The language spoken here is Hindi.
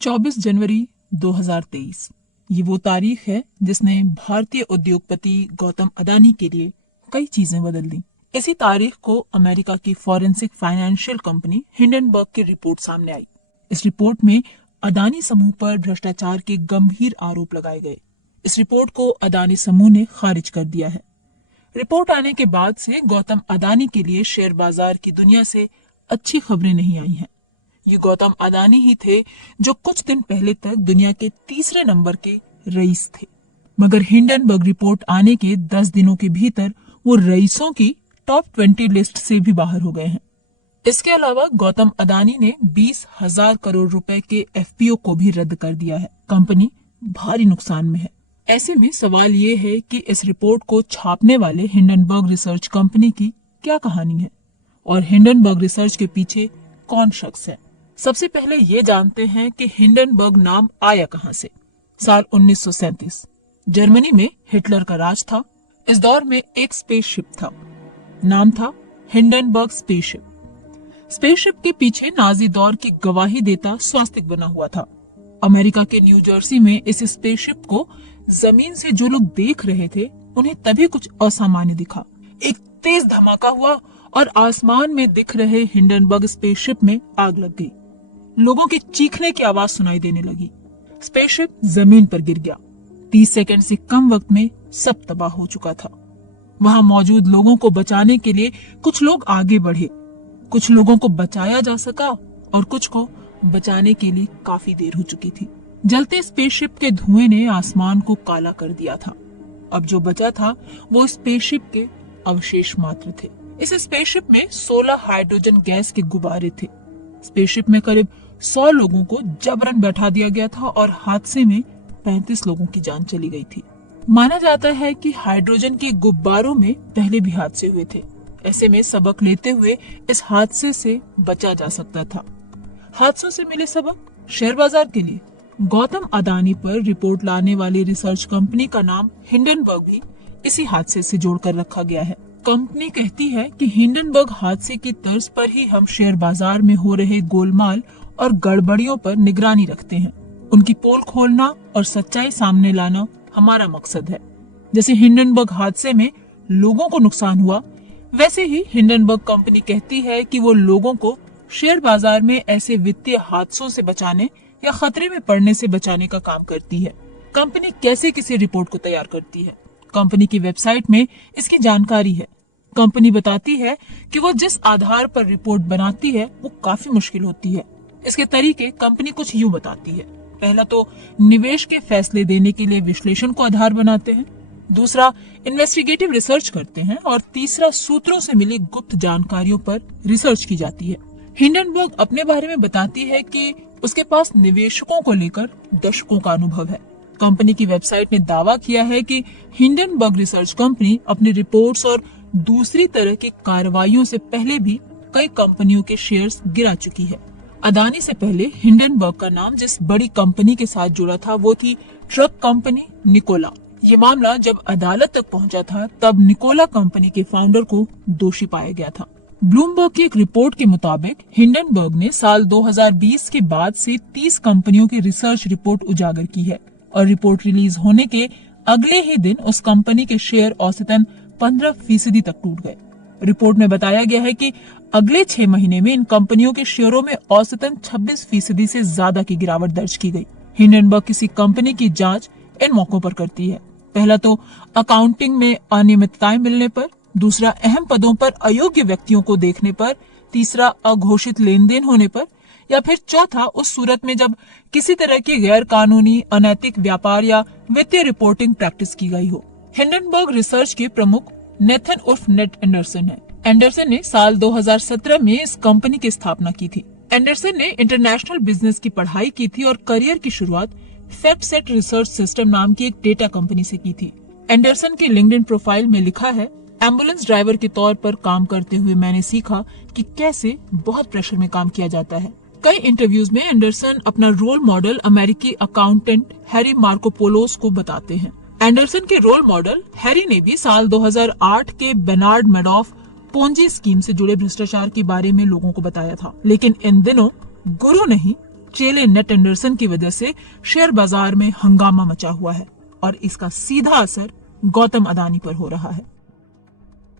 24 जनवरी 2023 ये वो तारीख है जिसने भारतीय उद्योगपति गौतम अडानी के लिए कई चीजें बदल दी। इसी तारीख को अमेरिका की फॉरेंसिक फाइनेंशियल कंपनी हिंडनबर्ग की रिपोर्ट सामने आई। इस रिपोर्ट में अडानी समूह पर भ्रष्टाचार के गंभीर आरोप लगाए गए। इस रिपोर्ट को अडानी समूह ने खारिज कर दिया है। रिपोर्ट आने के बाद से गौतम अडानी के लिए शेयर बाजार की दुनिया से अच्छी खबरें नहीं आई हैं। ये गौतम अडानी ही थे जो कुछ दिन पहले तक दुनिया के तीसरे नंबर के रईस थे, मगर हिंडनबर्ग रिपोर्ट आने के 10 दिनों के भीतर वो रईसों की टॉप 20 लिस्ट से भी बाहर हो गए हैं। इसके अलावा गौतम अडानी ने 20,000 करोड़ रुपए के एफपीओ को भी रद्द कर दिया है। कंपनी भारी नुकसान में है। ऐसे में सवाल ये है कि इस रिपोर्ट को छापने वाले हिंडनबर्ग रिसर्च कंपनी की क्या कहानी है और हिंडनबर्ग रिसर्च के पीछे कौन शख्स है। सबसे पहले ये जानते हैं कि हिंडनबर्ग नाम आया कहां से। साल 1937 जर्मनी में हिटलर का राज था। इस दौर में एक स्पेसशिप था, नाम था हिंडनबर्ग स्पेसशिप। स्पेसशिप के पीछे नाजी दौर की गवाही देता स्वास्तिक बना हुआ था। अमेरिका के न्यू जर्सी में इस स्पेसशिप को जमीन से जो लोग देख रहे थे उन्हें तभी कुछ असामान्य दिखा। एक तेज धमाका हुआ और आसमान में दिख रहे हिंडनबर्ग स्पेसशिप में आग लग गई। लोगों की चीखने की आवाज सुनाई देने लगी। स्पेसशिप जमीन पर गिर गया। 30 सेकंड से कम वक्त में सब तबाह हो चुका था। वहां मौजूद लोगों को बचाने के लिए कुछ लोग आगे बढ़े। कुछ लोगों को बचाया जा सका और कुछ को बचाने के लिए काफी देर हो चुकी थी। जलते स्पेसशिप के धुएं ने आसमान को काला कर दिया था। अब जो बचा था वो स्पेसशिप के अवशेष मात्र थे। इस स्पेसशिप में 16 हाइड्रोजन गैस के गुब्बारे थे। स्पेसशिप में करीब 100 लोगों को जबरन बैठा दिया गया था और हादसे में 35 लोगों की जान चली गई थी। माना जाता है कि हाइड्रोजन के गुब्बारों में पहले भी हादसे हुए थे। ऐसे में सबक लेते हुए इस हादसे से बचा जा सकता था। हादसों से मिले सबक शेयर बाजार के लिए। गौतम अडानी पर रिपोर्ट लाने वाली रिसर्च कंपनी का नाम हिंडनबर्ग भी इसी हादसे से जोड़कर रखा गया है। कंपनी कहती है कि हिंडनबर्ग हादसे की तर्ज पर ही हम शेयर बाजार में हो रहे गोलमाल और गड़बड़ियों पर निगरानी रखते हैं। उनकी पोल खोलना और सच्चाई सामने लाना हमारा मकसद है। जैसे हिंडनबर्ग हादसे में लोगों को नुकसान हुआ, वैसे ही हिंडनबर्ग कंपनी कहती है कि वो लोगों को शेयर बाजार में ऐसे वित्तीय हादसों से बचाने या खतरे में पड़ने से बचाने का काम करती है। कंपनी कैसे किसी रिपोर्ट को तैयार करती है? कंपनी की वेबसाइट में इसकी जानकारी है। कंपनी बताती है कि वो जिस आधार पर रिपोर्ट बनाती है वो काफी मुश्किल होती है। इसके तरीके कंपनी कुछ यूं बताती है। पहला तो निवेश के फैसले देने के लिए विश्लेषण को आधार बनाते हैं। दूसरा इन्वेस्टिगेटिव रिसर्च करते हैं और तीसरा सूत्रों से मिली गुप्त जानकारियों पर रिसर्च की जाती है। हिंडनबर्ग अपने बारे में बताती है कि उसके पास निवेशकों को लेकर दशकों का अनुभव है। कंपनी की वेबसाइट ने दावा किया है कि हिंडनबर्ग रिसर्च कंपनी अपनी रिपोर्ट्स और दूसरी तरह की कार्रवाइयों से पहले भी कई कंपनियों के शेयर्स गिरा चुकी है। अडानी से पहले हिंडनबर्ग का नाम जिस बड़ी कंपनी के साथ जुड़ा था वो थी ट्रक कंपनी निकोला। ये मामला जब अदालत तक पहुंचा था तब निकोला कंपनी के फाउंडर को दोषी पाया गया था। ब्लूमबर्ग की एक रिपोर्ट के मुताबिक हिंडनबर्ग ने साल 2020 के बाद से 30 कंपनियों की रिसर्च रिपोर्ट उजागर की है और रिपोर्ट रिलीज होने के अगले ही दिन उस कंपनी के शेयर औसतन 15% तक टूट गए। रिपोर्ट में बताया गया है कि अगले 6 महीने में इन कंपनियों के शेयरों में औसतन 26% से ज्यादा की गिरावट दर्ज की गई। हिंडनबर्ग किसी कंपनी की जांच इन मौकों पर करती है। पहला तो अकाउंटिंग में अनियमितताएं मिलने पर, दूसरा अहम पदों पर अयोग्य व्यक्तियों को देखने पर, तीसरा अघोषित लेन देन होने पर, या फिर चौथा उस सूरत में जब किसी तरह की गैर कानूनी अनैतिक व्यापार या वित्तीय रिपोर्टिंग प्रैक्टिस की गई हो। हिंडनबर्ग रिसर्च के प्रमुख नेथन उर्फ नेट एंडरसन है। एंडरसन ने साल 2017 में इस कंपनी की स्थापना की थी। एंडरसन ने इंटरनेशनल बिजनेस की पढ़ाई की थी और करियर की शुरुआत फैक्टसेट रिसर्च सिस्टम नाम की एक डेटा कंपनी से की थी। एंडरसन के लिंक्डइन प्रोफाइल में लिखा है, एम्बुलेंस ड्राइवर के तौर पर काम करते हुए मैंने सीखा कि कैसे बहुत प्रेशर में काम किया जाता है। कई इंटरव्यूज में एंडरसन अपना रोल मॉडल अमेरिकी अकाउंटेंट हैरी मार्कोपोलोस को बताते हैं। एंडरसन के रोल मॉडल हैरी ने भी साल 2008 के बेनार्ड मैडॉफ पोंजी स्कीम से जुड़े भ्रष्टाचार के बारे में लोगों को बताया था। लेकिन इन दिनों गुरु नहीं चेले नेट एंडरसन की वजह से शेयर बाजार में हंगामा मचा हुआ है और इसका सीधा असर गौतम अडानी पर हो रहा है।